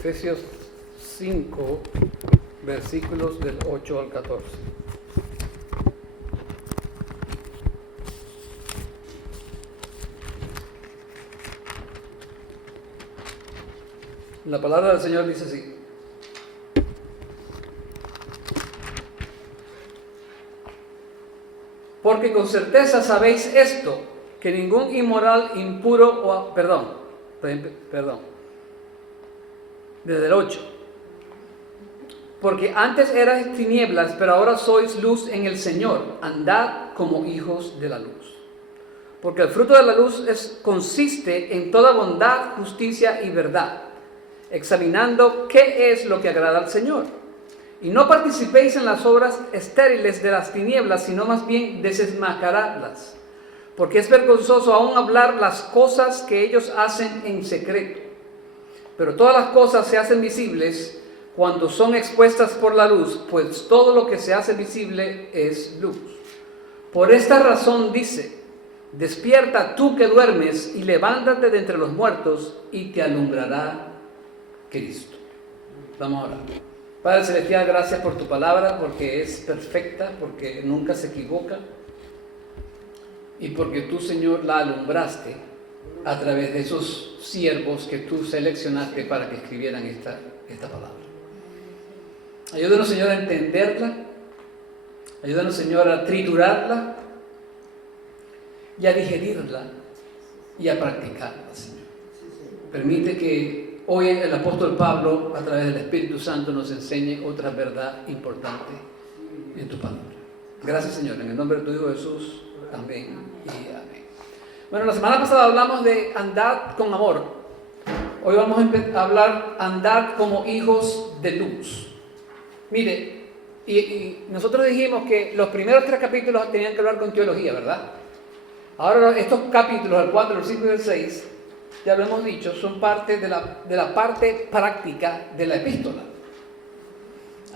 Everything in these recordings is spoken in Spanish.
Efesios 5, versículos del 8 al 14. La palabra del Señor dice así: porque con certeza sabéis esto, que ningún inmoral, impuro o... Perdón. Desde el 8. Porque antes erais tinieblas, pero ahora sois luz en el Señor. Andad como hijos de la luz. Porque el fruto de la luz consiste en toda bondad, justicia y verdad, examinando qué es lo que agrada al Señor. Y no participéis en las obras estériles de las tinieblas, sino más bien desenmascaradlas. Porque es vergonzoso aún hablar las cosas que ellos hacen en secreto. Pero todas las cosas se hacen visibles cuando son expuestas por la luz, pues todo lo que se hace visible es luz. Por esta razón dice: despierta tú que duermes y levántate de entre los muertos y te alumbrará Cristo. Vamos a orar. Padre Celestial, gracias por tu palabra, porque es perfecta, porque nunca se equivoca y porque tú, Señor, la alumbraste a través de esos siervos que tú seleccionaste para que escribieran esta palabra. Ayúdanos, Señor, a entenderla. Ayúdanos, Señor, a triturarla y a digerirla y a practicarla, Señor. Permite que hoy el apóstol Pablo, a través del Espíritu Santo, nos enseñe otra verdad importante en tu palabra. Gracias, Señor, en el nombre de tu Hijo Jesús. Amén y amén. Bueno, la semana pasada hablamos de andar con amor. Hoy vamos a hablar andar como hijos de luz. Mire, y nosotros dijimos que los primeros 3 capítulos tenían que hablar con teología, ¿verdad? Ahora estos capítulos, el 4, el 5 y el 6, ya lo hemos dicho, son parte de la parte práctica de la epístola.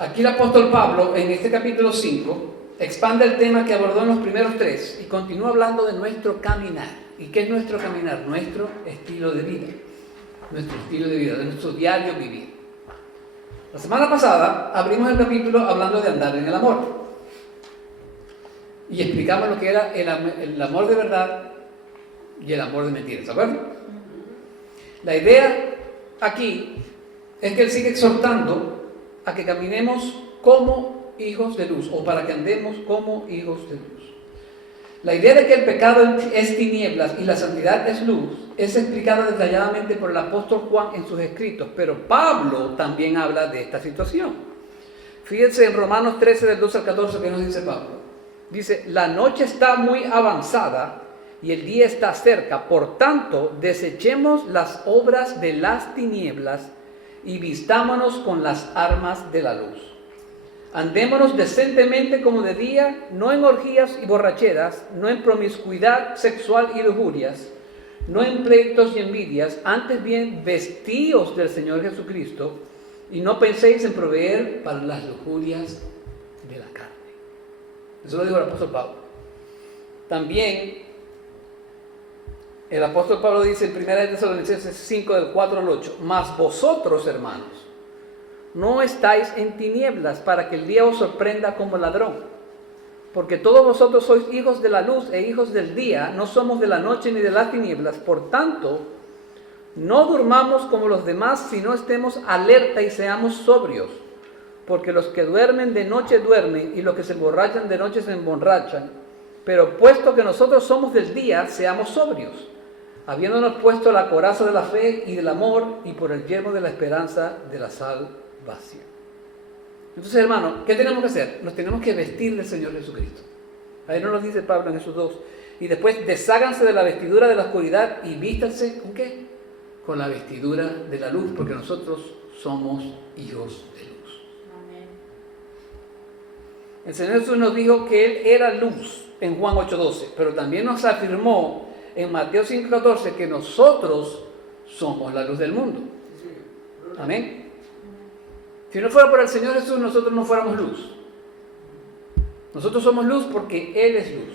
Aquí el apóstol Pablo, en este capítulo 5, expande el tema que abordó en los primeros 3 y continúa hablando de nuestro caminar. ¿Y qué es nuestro caminar? Nuestro estilo de vida. Nuestro estilo de vida, de nuestro diario vivir. La semana pasada abrimos el capítulo hablando de andar en el amor. Y explicamos lo que era el amor de verdad y el amor de mentiras, ¿de acuerdo? La idea aquí es que él sigue exhortando a que caminemos como hijos de luz, o para que andemos como hijos de luz. La idea de que el pecado es tinieblas y la santidad es luz es explicada detalladamente por el apóstol Juan en sus escritos, pero Pablo también habla de esta situación. Fíjense en Romanos 13, del 12 al 14, que nos dice Pablo. Dice: la noche está muy avanzada y el día está cerca, por tanto, desechemos las obras de las tinieblas y vistámonos con las armas de la luz. Andémonos decentemente como de día, no en orgías y borracheras, no en promiscuidad sexual y lujurias, no en pleitos y envidias, antes bien vestíos del Señor Jesucristo y no penséis en proveer para las lujurias de la carne. Eso lo dijo el apóstol Pablo. También el apóstol Pablo dice en 1 Tesalonicenses 5, del 4 al 8: mas vosotros, hermanos, no estáis en tinieblas para que el día os sorprenda como ladrón. Porque todos vosotros sois hijos de la luz e hijos del día, no somos de la noche ni de las tinieblas. Por tanto, no durmamos como los demás, sino estemos alerta y seamos sobrios. Porque los que duermen de noche duermen, y los que se emborrachan de noche se emborrachan. Pero puesto que nosotros somos del día, seamos sobrios, habiéndonos puesto la coraza de la fe y del amor, y por el yelmo de la esperanza de la salvación. Entonces, hermano, ¿qué tenemos que hacer? Nos tenemos que vestir del Señor Jesucristo. Ahí no nos dice Pablo en esos 2. Y después desháganse de la vestidura de la oscuridad y vístanse, ¿con qué? Con la vestidura de la luz, porque nosotros somos hijos de luz. Amén. El Señor Jesús nos dijo que Él era luz en Juan 8:12, pero también nos afirmó en Mateo 5:14 que nosotros somos la luz del mundo. Amén. Si no fuera por el Señor Jesús, nosotros no fuéramos luz. Nosotros somos luz porque Él es luz.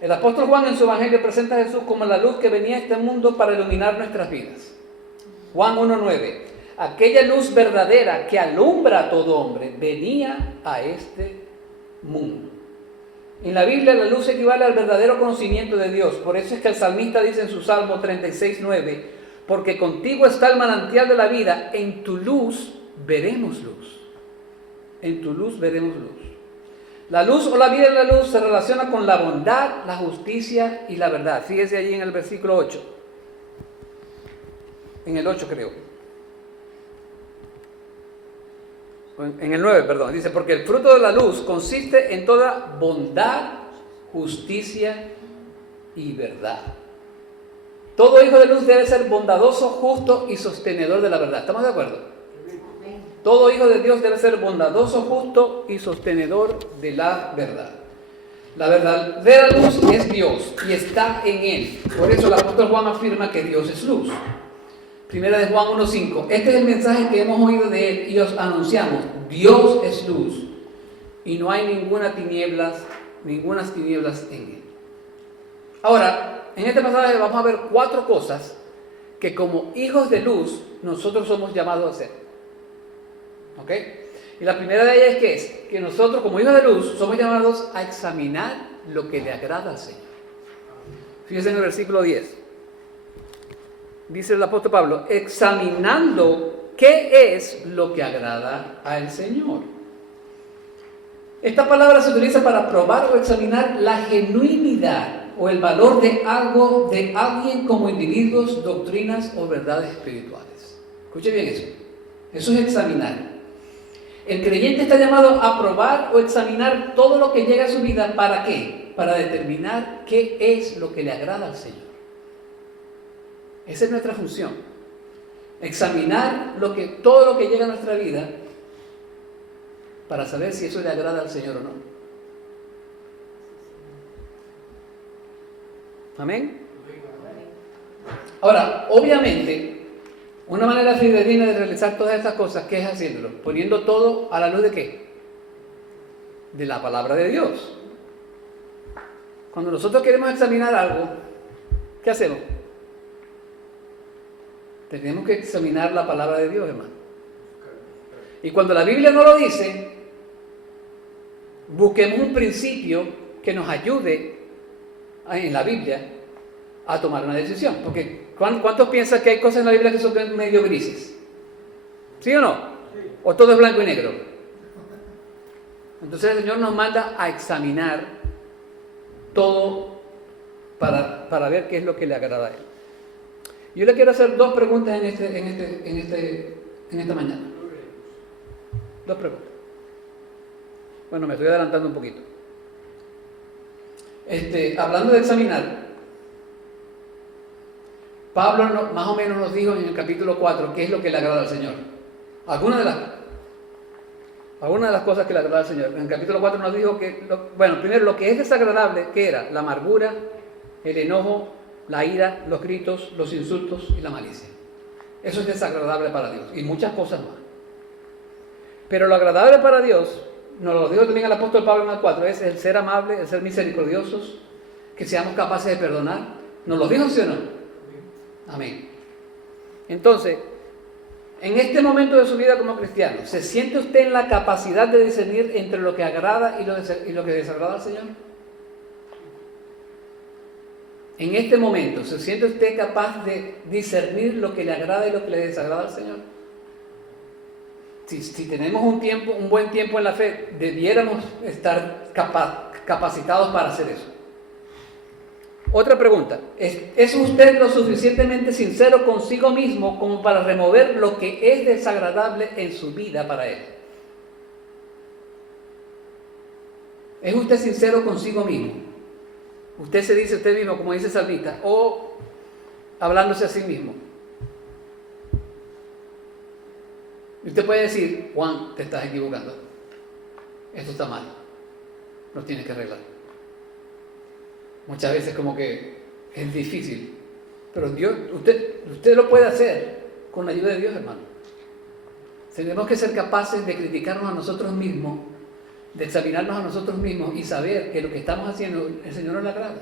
El apóstol Juan en su evangelio presenta a Jesús como la luz que venía a este mundo para iluminar nuestras vidas. Juan 1:9. aquella luz verdadera que alumbra a todo hombre, venía a este mundo. En la Biblia la luz equivale al verdadero conocimiento de Dios. Por eso es que el salmista dice en su Salmo 36:9, porque contigo está el manantial de la vida, en tu luz veremos luz. En tu luz veremos luz. La luz o la vida de la luz se relaciona con la bondad, la justicia y la verdad. Fíjese allí en el versículo 8. En el 8 creo. En el 9, perdón. Dice, porque el fruto de la luz consiste en toda bondad, justicia y verdad. Todo hijo de luz debe ser bondadoso, justo y sostenedor de la verdad. ¿Estamos de acuerdo? Todo hijo de Dios debe ser bondadoso, justo y sostenedor de la verdad. La verdadera luz es Dios y está en Él. Por eso el apóstol Juan afirma que Dios es luz. Primera de Juan 1:5. Este es el mensaje que hemos oído de Él y os anunciamos. Dios es luz y no hay ninguna tinieblas en Él. Ahora, en este pasaje vamos a ver 4 cosas que como hijos de luz nosotros somos llamados a hacer. ¿Ok? Y la primera de ellas es que nosotros como hijos de luz somos llamados a examinar lo que le agrada al Señor. Fíjense en el versículo 10. Dice el apóstol Pablo, examinando qué es lo que agrada al Señor. Esta palabra se utiliza para probar o examinar la genuinidad o el valor de algo, de alguien como individuos, doctrinas o verdades espirituales. Escuche bien eso. Eso es examinar. El creyente está llamado a probar o examinar todo lo que llega a su vida. ¿Para qué? Para determinar qué es lo que le agrada al Señor. Esa es nuestra función. Examinar todo lo que llega a nuestra vida para saber si eso le agrada al Señor o no. ¿Amén? Ahora, obviamente, una manera fidedigna de realizar todas estas cosas, ¿qué es haciéndolo? Poniendo todo a la luz de ¿qué? De la palabra de Dios. Cuando nosotros queremos examinar algo, ¿qué hacemos? Tenemos que examinar la palabra de Dios, hermano. Y cuando la Biblia no lo dice, busquemos un principio que nos ayude en la Biblia a tomar una decisión. Porque ¿cuántos piensan que hay cosas en la Biblia que son medio grises? ¿Sí o no? ¿O todo es blanco y negro? Entonces el Señor nos manda a examinar todo para ver qué es lo que le agrada a Él. Yo le quiero hacer 2 preguntas en esta mañana. 2 preguntas. Bueno, me estoy adelantando un poquito. Hablando de examinar, Pablo más o menos nos dijo en el capítulo 4 qué es lo que le agrada al Señor. Algunas de las cosas que le agrada al Señor. En el capítulo 4 nos dijo que, primero lo que es desagradable, ¿qué era? La amargura, el enojo, la ira, los gritos, los insultos y la malicia. Eso es desagradable para Dios y muchas cosas más. Pero lo agradable para Dios, nos lo dijo también el apóstol Pablo en el 4, es el ser amable, el ser misericordiosos, que seamos capaces de perdonar. ¿Nos lo dijo, sí o no? Amén. Entonces, en este momento de su vida como cristiano, ¿se siente usted en la capacidad de discernir entre lo que agrada y lo que desagrada al Señor? En este momento, ¿se siente usted capaz de discernir lo que le agrada y lo que le desagrada al Señor? Si tenemos un buen tiempo en la fe, debiéramos estar capacitados para hacer eso. Otra pregunta, ¿es usted lo suficientemente sincero consigo mismo como para remover lo que es desagradable en su vida para Él? ¿Es usted sincero consigo mismo? Usted se dice a usted mismo, como dice el salmista, o hablándose a sí mismo. Y usted puede decir, Juan, te estás equivocando. Esto está mal. Lo tienes que arreglar. Muchas veces como que es difícil. Pero Dios, usted lo puede hacer con la ayuda de Dios, hermano. Tenemos que ser capaces de criticarnos a nosotros mismos, de examinarnos a nosotros mismos y saber que lo que estamos haciendo el Señor no le agrada.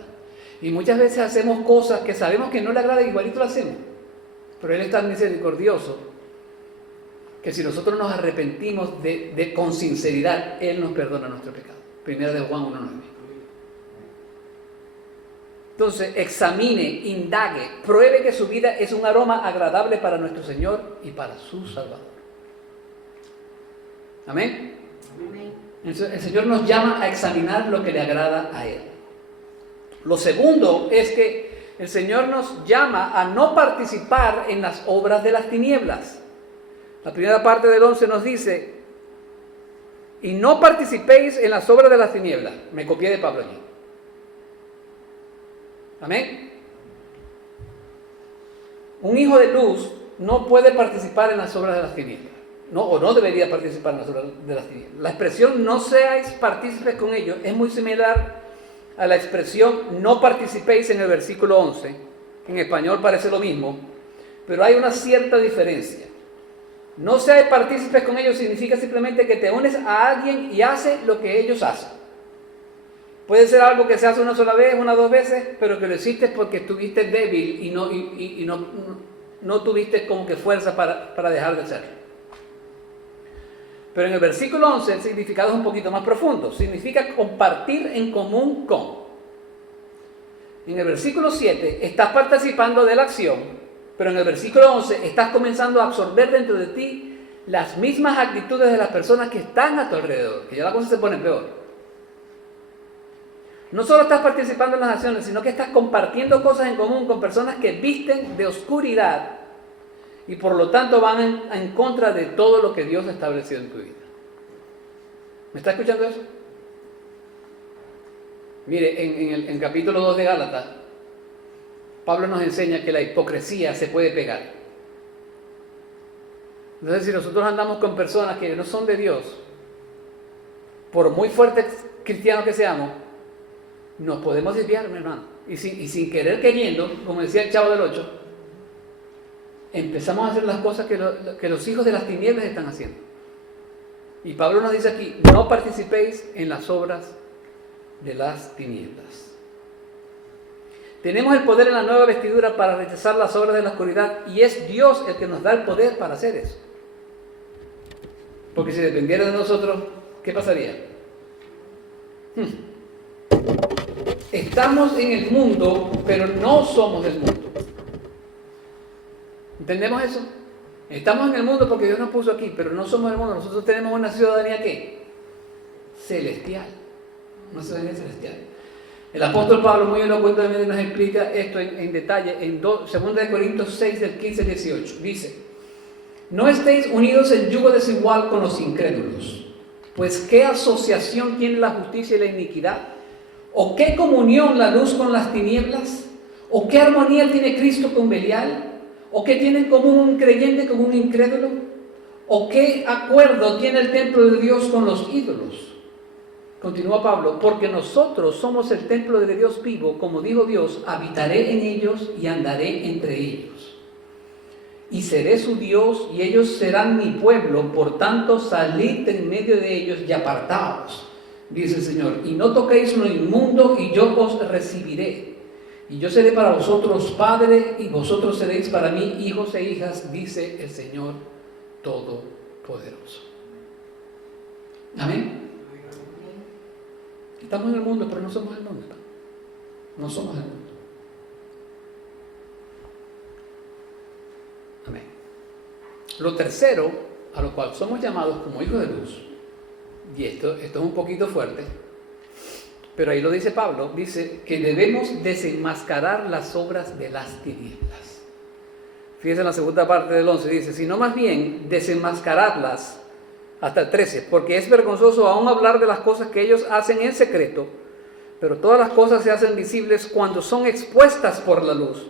Y muchas veces hacemos cosas que sabemos que no le agrada y igualito lo hacemos. Pero Él es tan misericordioso que si nosotros nos arrepentimos con sinceridad, Él nos perdona nuestro pecado. Primera de Juan 1:9. Entonces, examine, indague, pruebe que su vida es un aroma agradable para nuestro Señor y para su Salvador. Amén. El Señor nos llama a examinar lo que le agrada a Él. Lo segundo es que el Señor nos llama a no participar en las obras de las tinieblas. La primera parte del 11 nos dice, y no participéis en las obras de las tinieblas. Me copié de Pablo allí. Amén. Un hijo de luz no puede participar en las obras de las tinieblas. No debería participar en las obras de las tinieblas. La expresión no seáis partícipes con ellos es muy similar a la expresión no participéis en el versículo 11. En español parece lo mismo, pero hay una cierta diferencia. No seáis partícipes con ellos significa simplemente que te unes a alguien y haces lo que ellos hacen. Puede ser algo que se hace una sola vez, una o dos veces, pero que lo hiciste porque estuviste débil y no tuviste como que fuerza para dejar de hacerlo. Pero en el versículo 11 el significado es un poquito más profundo. Significa compartir en común con. En el versículo 7 estás participando de la acción, pero en el versículo 11 estás comenzando a absorber dentro de ti las mismas actitudes de las personas que están a tu alrededor, que ya la cosa se pone peor. No solo estás participando en las acciones, sino que estás compartiendo cosas en común con personas que visten de oscuridad y por lo tanto van en contra de todo lo que Dios ha establecido en tu vida. ¿Me está escuchando eso? Mire, en el capítulo 2 de Gálatas, Pablo nos enseña que la hipocresía se puede pegar. Entonces, si nosotros andamos con personas que no son de Dios, por muy fuertes cristianos que seamos, nos podemos desviar, mi hermano. Y sin querer queriendo, como decía el Chavo del 8, empezamos a hacer las cosas que los hijos de las tinieblas están haciendo. Y Pablo nos dice aquí, no participéis en las obras de las tinieblas. Tenemos el poder en la nueva vestidura para rechazar las obras de la oscuridad y es Dios el que nos da el poder para hacer eso. Porque si dependiera de nosotros, ¿qué pasaría? Estamos en el mundo, pero no somos del mundo. ¿Entendemos eso? Estamos en el mundo porque Dios nos puso aquí, pero no somos del mundo. Nosotros tenemos una ciudadanía ¿qué? Celestial. Una ciudadanía celestial. El apóstol Pablo muy elocuentemente nos explica esto en detalle en 2 Corintios 6 del 15 al 18. Dice, no estéis unidos en yugo desigual con los incrédulos, pues ¿qué asociación tiene la justicia y la iniquidad? ¿O qué comunión la luz con las tinieblas? ¿O qué armonía tiene Cristo con Belial? ¿O qué tiene en común un creyente con un incrédulo? ¿O qué acuerdo tiene el templo de Dios con los ídolos? Continúa Pablo, porque nosotros somos el templo de Dios vivo, como dijo Dios, habitaré en ellos y andaré entre ellos. Y seré su Dios y ellos serán mi pueblo, por tanto salid en medio de ellos y apartaos, dice el Señor, y no toquéis lo inmundo y yo os recibiré. Y yo seré para vosotros padre y vosotros seréis para mí hijos e hijas, dice el Señor Todopoderoso. Amén. Estamos en el mundo, pero no somos el mundo. No somos el mundo. Amén. Lo tercero, a lo cual somos llamados como hijos de luz, y esto es un poquito fuerte, pero ahí lo dice Pablo, dice que debemos desenmascarar las obras de las tinieblas. Fíjense en la segunda parte del 11, dice, sino más bien desenmascararlas, hasta el 13, porque es vergonzoso aún hablar de las cosas que ellos hacen en secreto, pero todas las cosas se hacen visibles cuando son expuestas por la luz,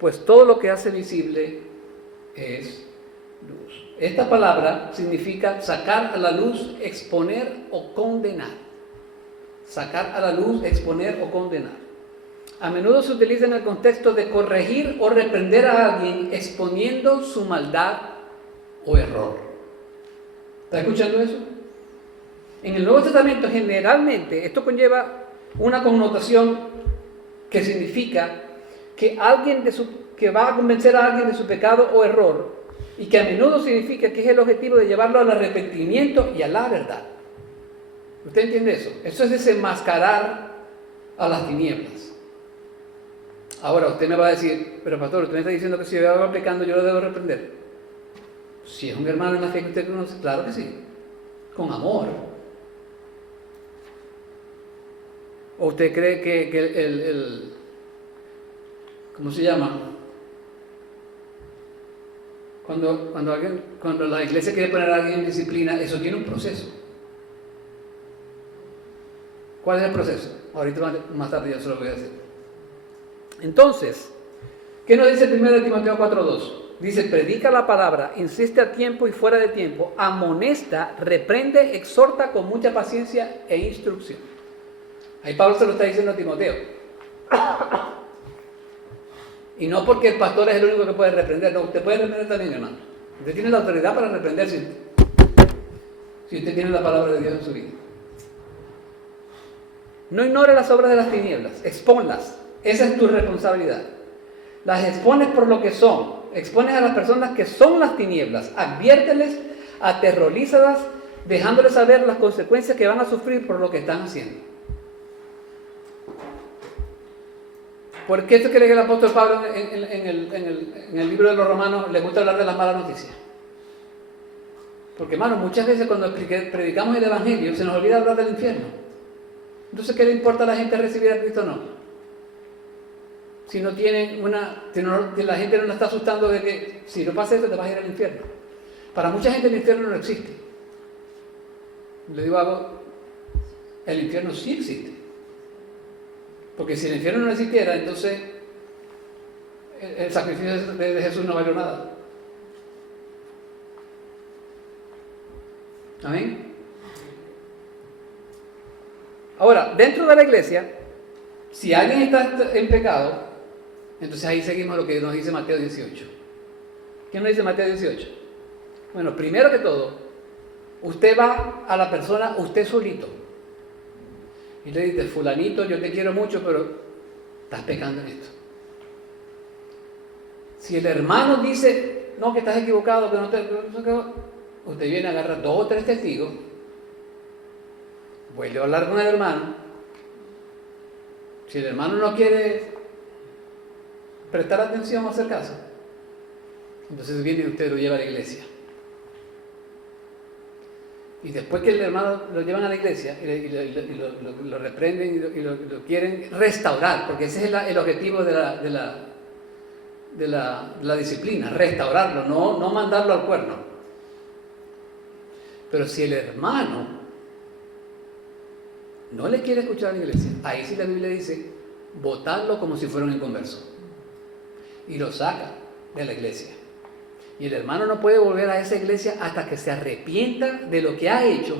pues todo lo que hace visible es luz. Esta palabra significa sacar a la luz, exponer o condenar. Sacar a la luz, exponer o condenar. A menudo se utiliza en el contexto de corregir o reprender a alguien exponiendo su maldad o error. ¿Está escuchando eso? En el Nuevo Testamento generalmente esto conlleva una connotación que significa que alguien que va a convencer a alguien de su pecado o error y que a menudo significa que es el objetivo de llevarlo al arrepentimiento y a la verdad. ¿Usted entiende eso? Eso es desenmascarar a las tinieblas. Ahora usted me va a decir, pero pastor, usted me está diciendo que si yo hago pecando yo lo debo reprender. Si es un hermano en la fe que usted conoce, claro que sí, con amor. ¿O usted cree que ¿cómo se llama? Cuando la iglesia quiere poner a alguien en disciplina, eso tiene un proceso. ¿Cuál es el proceso? Ahorita más tarde yo se lo voy a decir. Entonces, ¿qué nos dice 1 Timoteo 4:2? Dice, predica la palabra, insiste a tiempo y fuera de tiempo, amonesta, reprende, exhorta con mucha paciencia e instrucción. Ahí Pablo se lo está diciendo a Timoteo. Y no porque el pastor es el único que puede reprender, no, usted puede reprender también, hermano. Usted tiene la autoridad para reprender si usted tiene la palabra de Dios en su vida. No ignore las obras de las tinieblas, expónlas. Esa es tu responsabilidad. Las expones por lo que son. Expones a las personas que son las tinieblas. Adviérteles, aterrorízalas, dejándoles saber las consecuencias que van a sufrir por lo que están haciendo. ¿Por qué esto cree que el apóstol Pablo en el libro de los Romanos le gusta hablar de las malas noticias? Porque, hermano, muchas veces cuando predicamos el Evangelio se nos olvida hablar del infierno. Entonces, ¿qué le importa a la gente recibir a Cristo o no? Si no tienen si la gente no la está asustando de que si no pasa eso te vas a ir al infierno. Para mucha gente el infierno no existe. Le digo algo, el infierno sí existe. Porque si el infierno no existiera, entonces el sacrificio de Jesús no valió nada. ¿Amén? Ahora, dentro de la iglesia, si alguien está en pecado, entonces ahí seguimos lo que nos dice Mateo 18. ¿Qué nos dice Mateo 18? Bueno, primero que todo, usted va a la persona, usted solito, y le dice, fulanito, yo te quiero mucho, pero estás pecando en esto. Si el hermano dice, no, que estás equivocado, que no te... Usted viene a agarrar 2 o 3 testigos, vuelve a hablar con el hermano. Si el hermano no quiere prestar atención o hacer caso, entonces viene y usted lo lleva a la iglesia. Y después que el hermano lo llevan a la iglesia y lo reprenden y lo quieren restaurar, porque ese es el objetivo de la disciplina, restaurarlo, no mandarlo al cuerno. Pero si el hermano no le quiere escuchar a la iglesia, ahí sí la Biblia dice, botarlo como si fuera un inconverso. Y lo saca de la iglesia. Y el hermano no puede volver a esa iglesia hasta que se arrepienta de lo que ha hecho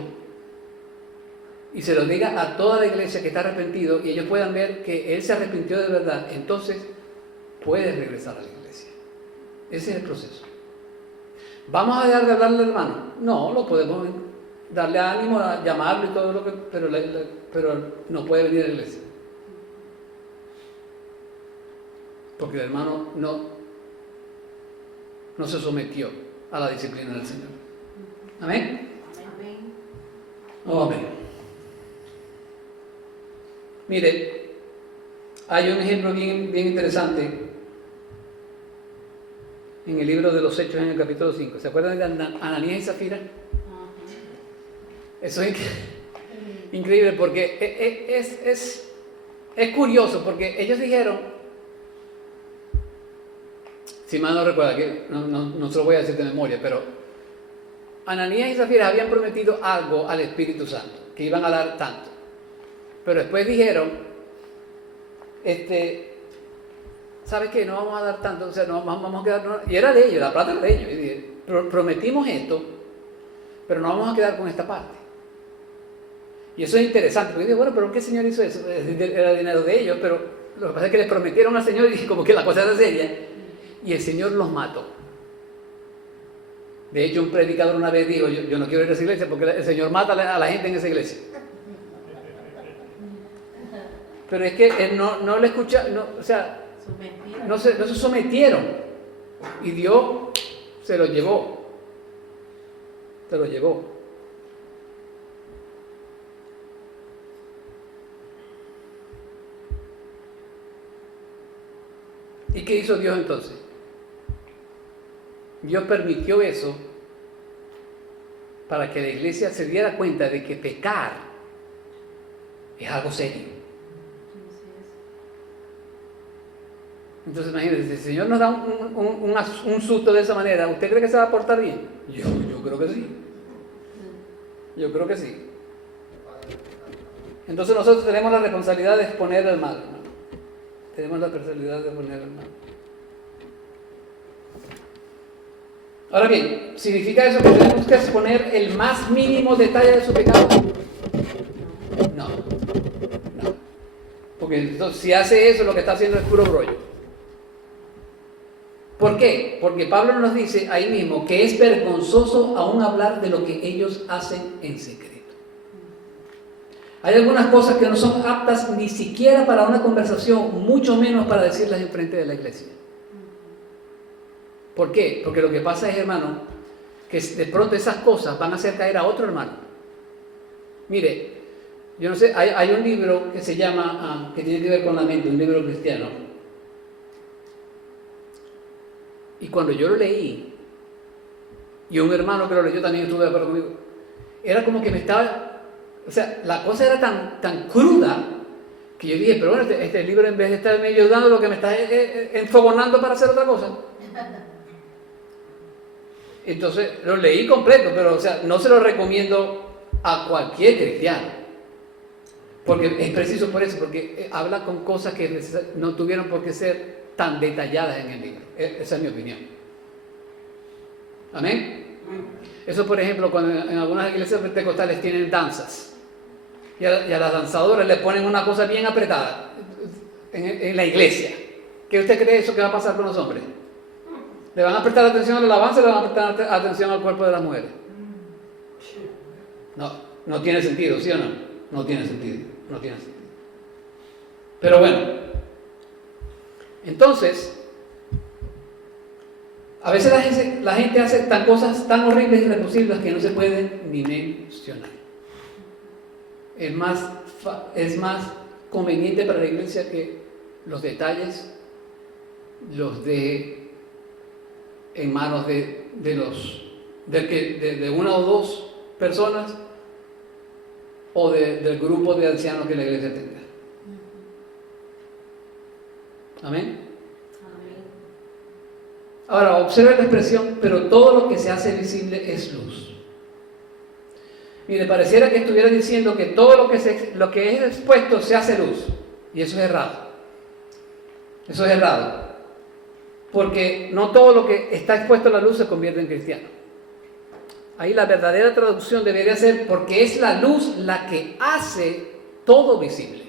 y se lo diga a toda la iglesia que está arrepentido y ellos puedan ver que él se arrepintió de verdad. Entonces puede regresar a la iglesia. Ese es el proceso. ¿Vamos a dejar de hablarle al hermano? No, lo podemos darle ánimo, a llamarlo y todo lo que... Pero no puede venir a la iglesia. Porque el hermano no se sometió a la disciplina del Señor. ¿Amén? Amén. Oh, amén. Mire, hay un ejemplo bien interesante en el libro de los Hechos en el capítulo 5. ¿Se acuerdan de Ananías y Zafira? Eso es increíble porque es curioso porque ellos dijeron, si mal no recuerda, que no se lo voy a decir de memoria, pero Ananías y Zafira habían prometido algo al Espíritu Santo, que iban a dar tanto. Pero después dijeron, ¿sabes qué? No vamos a dar tanto, o sea, no vamos a quedar... Y era de ellos, la plata era de ellos. Y dije, prometimos esto, pero no vamos a quedar con esta parte. Y eso es interesante, porque yo digo, bueno, ¿pero qué Señor hizo eso? Era dinero de ellos, pero lo que pasa es que les prometieron al Señor y como que la cosa era seria. Y el Señor los mató. De hecho, un predicador una vez dijo, yo no quiero ir a esa iglesia porque el Señor mata a la gente en esa iglesia. Pero es que él no le escucha, o sea, no se sometieron. Y Dios se lo llevó. Se lo llevó. ¿Y qué hizo Dios entonces? Dios permitió eso para que la iglesia se diera cuenta de que pecar es algo serio. Entonces imagínense, si el Señor nos da un susto de esa manera, ¿usted cree que se va a portar bien? Yo creo que sí. Yo creo que sí. Entonces nosotros tenemos la responsabilidad de exponer el mal, ¿no? Tenemos la responsabilidad de exponer el mal. Ahora bien, ¿significa eso que tenemos que exponer el más mínimo detalle de su pecado? No. Porque entonces, si hace eso, lo que está haciendo es puro brollo. ¿Por qué? Porque Pablo nos dice ahí mismo que es vergonzoso aún hablar de lo que ellos hacen en secreto. Hay algunas cosas que no son aptas ni siquiera para una conversación, mucho menos para decirlas en frente de la iglesia. ¿Por qué? Porque lo que pasa es, hermano, que de pronto esas cosas van a hacer caer a otro hermano. Mire, yo no sé, hay un libro que se llama, que tiene que ver con la mente, un libro cristiano. Y cuando yo lo leí, y un hermano que lo leyó también estuvo de acuerdo conmigo, era como que me estaba, o sea, la cosa era tan cruda, que yo dije, pero bueno, este libro en vez de estarme ayudando, lo que me está enfogonando para hacer otra cosa. Entonces, lo leí completo, pero o sea, no se lo recomiendo a cualquier cristiano. Porque es preciso por eso, porque habla con cosas que no tuvieron por qué ser tan detalladas en el libro. Esa es mi opinión. ¿Amén? Eso, por ejemplo, cuando en algunas iglesias pentecostales tienen danzas y a las danzadoras le ponen una cosa bien apretada en la iglesia. ¿Qué usted cree eso que va a pasar con los hombres? ¿Le van a prestar atención a la alabanza o le van a prestar atención al cuerpo de las mujeres? No tiene sentido, ¿sí o no? No tiene sentido. Pero bueno, entonces, a veces la gente hace cosas tan horribles y repulsivas que no se pueden ni mencionar. Es más conveniente para la iglesia que los detalles los dé en manos de una o dos personas o del grupo de ancianos que la iglesia tenga. Amén. Ahora, observe la expresión, pero todo lo que se hace visible es luz. Mire, pareciera que estuviera diciendo que todo lo que es expuesto se hace luz. Y eso es errado. Eso es errado. Porque no todo lo que está expuesto a la luz se convierte en cristiano. Ahí la verdadera traducción debería ser porque es la luz la que hace todo visible.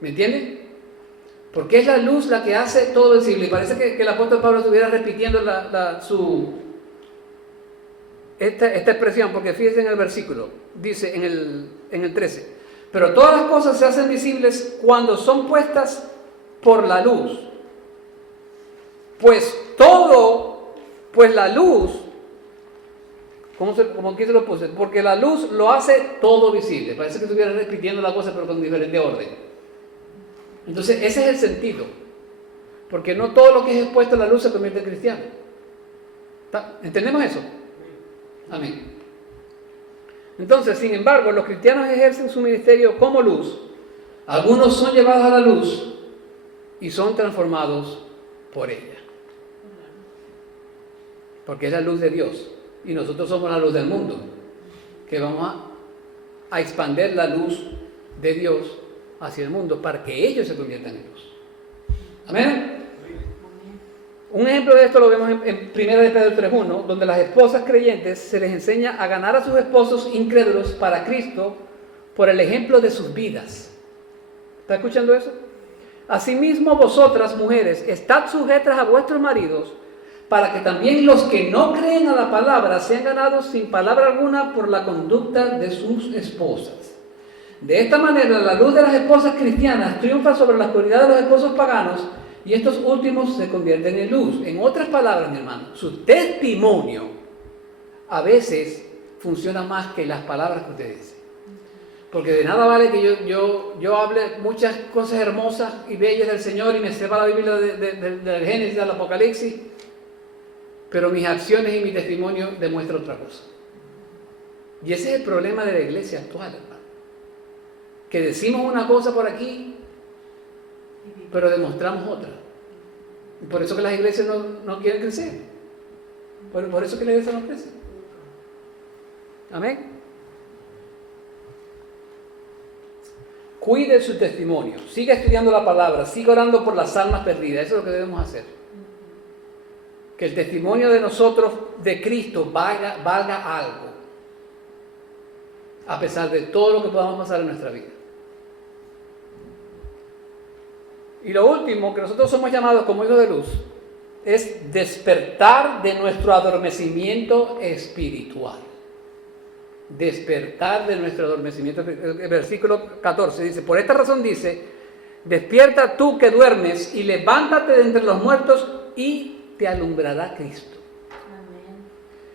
¿Me entiende? Porque es la luz la que hace todo visible. Y parece que el apóstol Pablo estuviera repitiendo esta expresión, porque fíjense en el versículo, dice en el 13, pero todas las cosas se hacen visibles cuando son puestas por la luz. Pues la luz, como aquí se lo puse, porque la luz lo hace todo visible. Parece que estuviera repitiendo la cosa, pero con diferente orden. Entonces, ese es el sentido. Porque no todo lo que es expuesto a la luz se convierte en cristiano. ¿Entendemos eso? Amén. Entonces, sin embargo, los cristianos ejercen su ministerio como luz. Algunos son llevados a la luz y son transformados por ella. Porque es la luz de Dios. Y nosotros somos la luz del mundo. Que vamos a expandir la luz de Dios hacia el mundo para que ellos se conviertan en luz. Amén. Un ejemplo de esto lo vemos en 1 Pedro 3:1, donde las esposas creyentes se les enseña a ganar a sus esposos incrédulos para Cristo por el ejemplo de sus vidas. ¿Está escuchando eso? Asimismo vosotras, mujeres, estad sujetas a vuestros maridos, para que también los que no creen a la palabra sean ganados sin palabra alguna por la conducta de sus esposas. De esta manera, la luz de las esposas cristianas triunfa sobre la oscuridad de los esposos paganos, y estos últimos se convierten en luz. En otras palabras, mi hermano, su testimonio a veces funciona más que las palabras que usted dice. Porque de nada vale que yo hable muchas cosas hermosas y bellas del Señor y me sepa la Biblia del Génesis, del Apocalipsis, pero mis acciones y mi testimonio demuestran otra cosa. Y ese es el problema de la iglesia actual, hermano. Que decimos una cosa por aquí, pero demostramos otra. Y por eso que las iglesias no quieren crecer. Por eso que la iglesia no crece. Amén. Cuide su testimonio. Siga estudiando la palabra. Siga orando por las almas perdidas. Eso es lo que debemos hacer. Que el testimonio de nosotros, de Cristo, valga algo. A pesar de todo lo que podamos pasar en nuestra vida. Y lo último, que nosotros somos llamados como hijos de luz, es despertar de nuestro adormecimiento espiritual. Despertar de nuestro adormecimiento espiritual. El versículo 14 dice, por esta razón dice, despierta tú que duermes y levántate de entre los muertos y te alumbrará Cristo. Amén.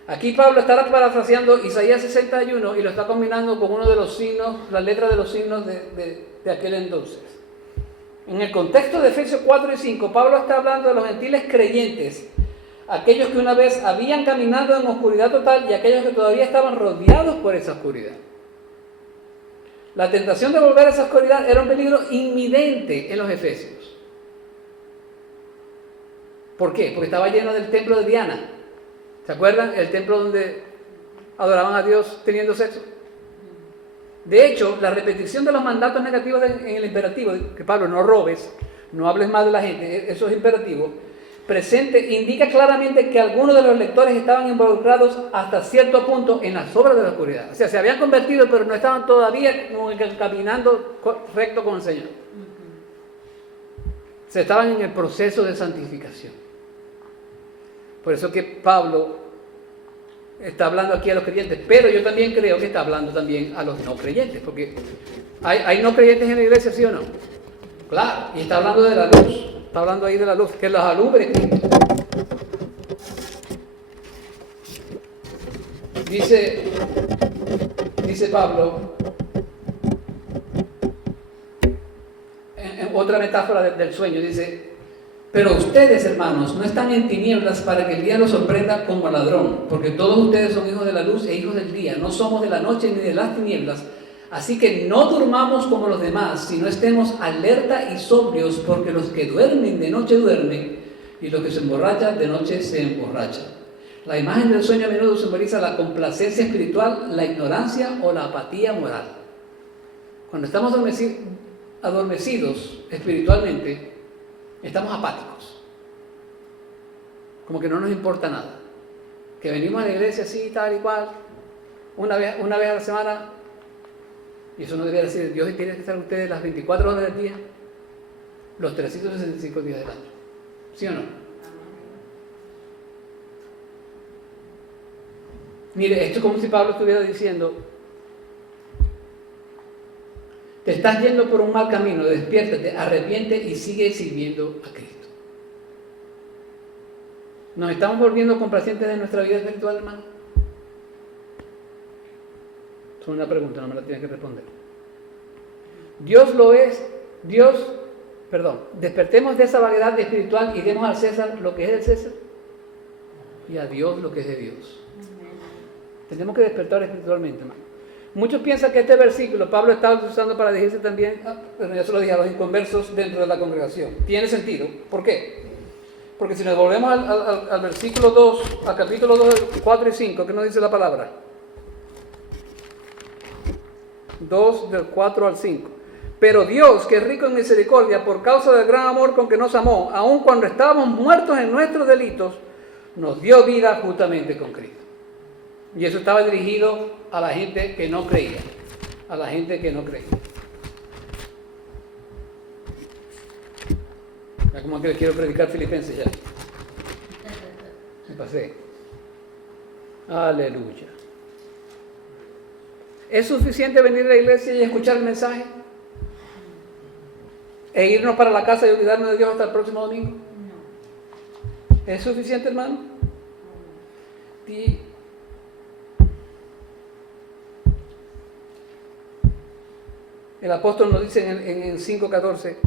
Aquí Pablo está parafraseando Isaías 61 y lo está combinando con uno de los signos, la letra de los signos de aquel entonces. En el contexto de Efesios 4 y 5, Pablo está hablando de los gentiles creyentes, aquellos que una vez habían caminado en oscuridad total y aquellos que todavía estaban rodeados por esa oscuridad. La tentación de volver a esa oscuridad era un peligro inminente en los efesios. ¿Por qué? Porque estaba lleno del templo de Diana. ¿Se acuerdan? El templo donde adoraban a Dios teniendo sexo. De hecho, la repetición de los mandatos negativos en el imperativo, que Pablo, no robes, no hables mal de la gente, eso es imperativo, presente, indica claramente que algunos de los lectores estaban involucrados hasta cierto punto en las obras de la oscuridad. O sea, se habían convertido, pero no estaban todavía caminando recto con el Señor. Se estaban en el proceso de santificación. Por eso que Pablo está hablando aquí a los creyentes, pero yo también creo que está hablando también a los no creyentes, porque hay no creyentes en la iglesia, ¿sí o no? Claro, y está hablando de la luz, está hablando ahí de la luz, que los alumbre. Dice Pablo, en otra metáfora del sueño, dice, pero ustedes, hermanos, no están en tinieblas para que el día los sorprenda como ladrón, porque todos ustedes son hijos de la luz e hijos del día, no somos de la noche ni de las tinieblas, así que no durmamos como los demás, sino estemos alerta y sobrios, porque los que duermen de noche duermen, y los que se emborrachan de noche se emborrachan. La imagen del sueño a menudo simboliza la complacencia espiritual, la ignorancia o la apatía moral. Cuando estamos adormecidos espiritualmente, estamos apáticos, como que no nos importa nada, que venimos a la iglesia así, tal y cual, una vez a la semana, y eso no debería decir, Dios quiere que estén ustedes las 24 horas del día, los 365 días del año, ¿sí o no? Mire, esto es como si Pablo estuviera diciendo, te estás yendo por un mal camino, despiértate, arrepiente y sigue sirviendo a Cristo. ¿Nos estamos volviendo complacientes de nuestra vida espiritual, hermano? Es una pregunta, no me la tienes que responder. Dios lo es, despertemos de esa vaguedad espiritual y demos al César lo que es del César y a Dios lo que es de Dios. Tenemos que despertar espiritualmente, hermano. Muchos piensan que este versículo Pablo está usando para dirigirse también, pero ya se lo dije, a los inconversos dentro de la congregación. Tiene sentido. ¿Por qué? Porque si nos volvemos al versículo 2, al capítulo 2, 4 y 5, ¿qué nos dice la palabra? 2 del 4 al 5. Pero Dios, que es rico en misericordia, por causa del gran amor con que nos amó, aun cuando estábamos muertos en nuestros delitos, nos dio vida juntamente con Cristo. Y eso estaba dirigido a la gente que no creía. A la gente que no creía. Ya como que le quiero predicar Filipenses ya. Me pasé. Aleluya. ¿Es suficiente venir a la iglesia y escuchar el mensaje? e irnos para la casa y olvidarnos de Dios hasta el próximo domingo? ¿Es suficiente, hermano? Y el apóstol nos dice en 5:14,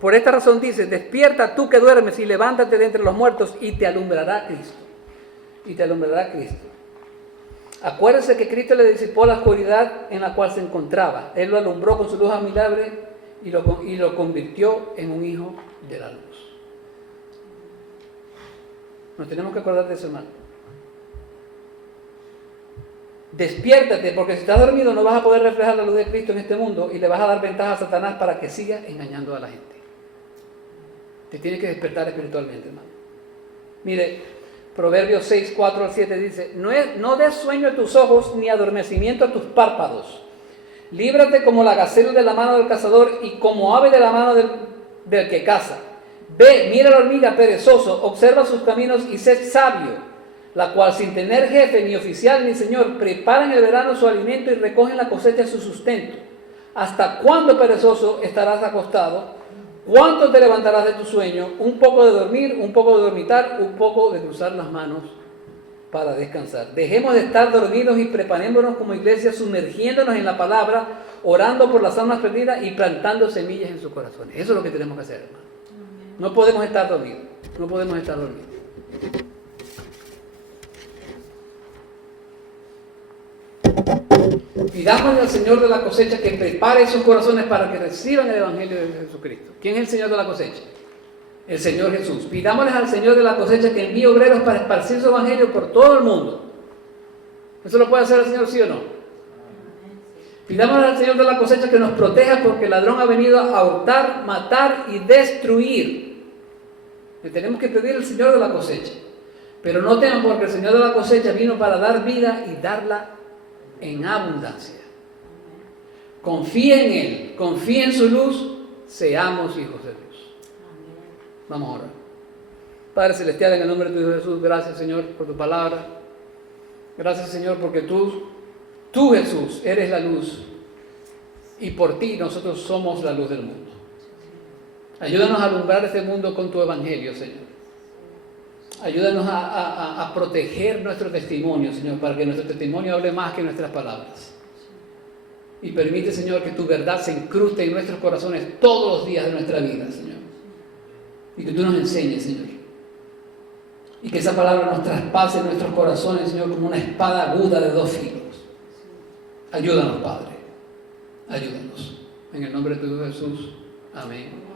por esta razón dice, despierta tú que duermes y levántate de entre los muertos y te alumbrará Cristo. Y te alumbrará Cristo. Acuérdese que Cristo le disipó la oscuridad en la cual se encontraba. Él lo alumbró con su luz admirable y lo convirtió en un hijo de la luz. Nos tenemos que acordar de eso, hermano. Despiértate, porque si estás dormido no vas a poder reflejar la luz de Cristo en este mundo y le vas a dar ventaja a Satanás para que siga engañando a la gente. Te tienes que despertar espiritualmente, hermano. Mire, Proverbios 6, 4 al 7 dice, no des sueño a tus ojos ni adormecimiento a tus párpados. Líbrate como la gacela de la mano del cazador y como ave de la mano del que caza. Ve, mira la hormiga perezoso, observa sus caminos y sé sabio, la cual sin tener jefe, ni oficial, ni señor, prepara en el verano su alimento y recoge en la cosecha su sustento. ¿Hasta cuándo, perezoso, estarás acostado? ¿Cuánto te levantarás de tu sueño? Un poco de dormir, un poco de dormitar, un poco de cruzar las manos para descansar. Dejemos de estar dormidos y preparémonos como iglesia, sumergiéndonos en la palabra, orando por las almas perdidas y plantando semillas en sus corazones. Eso es lo que tenemos que hacer, hermano. No podemos estar dormidos. No podemos estar dormidos. Pidámosle al Señor de la cosecha que prepare sus corazones para que reciban el Evangelio de Jesucristo. ¿Quién es el Señor de la cosecha? El Señor Jesús. Pidámosles al Señor de la cosecha que envíe obreros para esparcir su Evangelio por todo el mundo. ¿Eso lo puede hacer el Señor, sí o no? Pidámosle al Señor de la cosecha que nos proteja porque el ladrón ha venido a hurtar, matar y destruir. Le tenemos que pedir al Señor de la cosecha. Pero no teman porque el Señor de la cosecha vino para dar vida y darla en abundancia. Confía en Él, confía en su luz, seamos hijos de Dios. Vamos a orar. Padre Celestial, en el nombre de tu Hijo Jesús, gracias, Señor, por tu palabra. Gracias, Señor, porque tú Jesús, eres la luz y por ti nosotros somos la luz del mundo. Ayúdanos a alumbrar este mundo con tu evangelio, Señor. Ayúdanos a proteger nuestro testimonio, Señor, para que nuestro testimonio hable más que nuestras palabras. Y permite, Señor, que tu verdad se incruste en nuestros corazones todos los días de nuestra vida, Señor. Y que tú nos enseñes, Señor. Y que esa palabra nos traspase en nuestros corazones, Señor, como una espada aguda de 2 filos. Ayúdanos, Padre. Ayúdanos. En el nombre de tu Hijo Jesús. Amén.